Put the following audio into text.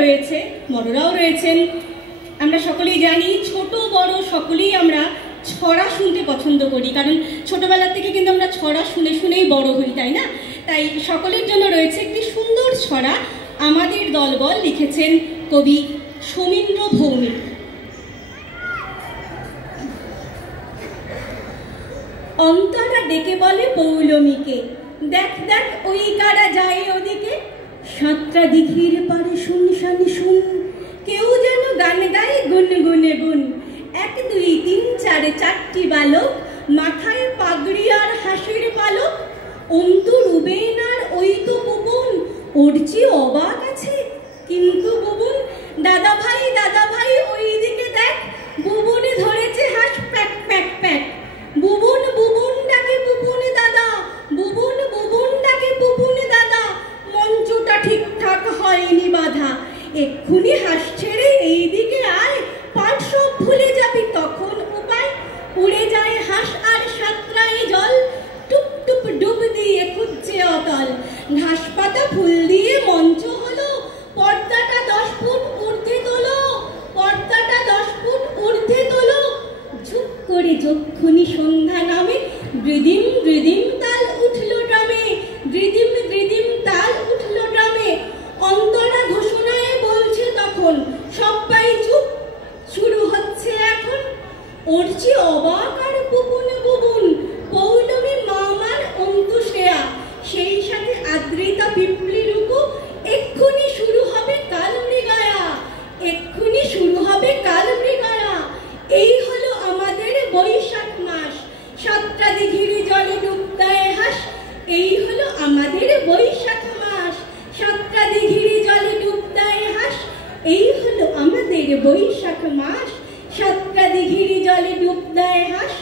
রয়েছে, বড়রাও রয়েছেন। আমরা সকলেই জানি ছোট বড় সকলেই আমরা ছড়া শুনতে পছন্দ করি, কারণ ছোটবেলা থেকে কিন্তু আমরা ছড়া শুনে শুনেই বড় হই, তাই না? তাই সকলের জন্য রয়েছে একটি সুন্দর ছড়া। আমাদের দলবল লিখেছেন কবি সমীন্দ্র ভৌমিক। অন্তরা ডেকে বলে পৌলমীকে, দেখ দেখ ওই কারা যায় ওদিকে, সাতটা দিঘির পারে শুনশান শুন, কেউ যেন গান গায় গুন গুনে গুন। 1 2 3 4 4টি বালক, মাথায় পাগড়ি আর হাসির পালক। অন্তু রুবেন আর ওই তো বুবুন, ওর চেয়ে অবাক আছে কিন্তু বুবুন। দাদা ভাই ওই দিকে দেখ, বুবুনে ধরেছে হাঁস pack pack pack. Bubun Bubun ডাকে বুবুনে দাদা, বুবুন বুবুন ডাকে বুবুনে দাদা। মঞ্চটা ঠিকঠাক হয়নি বাঁধা, এক্ষুনি হাঁস ছেড়ে এই দিকে আয়, পাট সব ভুলে যাবি তখন উপায়। উড়ে যায় হাঁস আর সাঁতরায় জল, টুপ টুপ ডুব দিয়ে খুঁজছে অতল। ঘাস পাতা ফুল দিয়ে মঞ্চ হলো, পর্দাটা 10 ফুট ঊর্ধ্বে তোলো, পর্দাটা 10 ফুট ঊর্ধ্বে তোলো। ঝুপ করে যক্ষুনি সন্ধ্যা নামে, রিদিম রিদিম তাল উঠলো ড্রামে, রিদিম রিদিম তাল উঠলো ড্রামে। অন্তরা ঘোষণায় বলছে তখন, সবাই চুপ, শুরু হচ্ছে এখন। ওরছি অবাক আর বুবুন বুবুন, পৌলমী মামার অন্তু শ্রেয়া, সেই সাথে আদ্রিতা পিপলি রুকু। এক্ষুনি শুরু হবে কাল মৃগয়া, এক্ষুনি শুরু হবে কাল মৃগয়া। এই হলো আমাদের বৈশাখ মাস, 7টা দিঘির জলে ডুব দেয় হাঁস। এই হলো আমাদের বৈশাখ মাস, 7টা দিঘির জলে ডুব দেয় হাঁস। এই হলো আমাদের বৈশাখ মাস, 7টা দিঘির জলে ডুব দেয় হাঁস।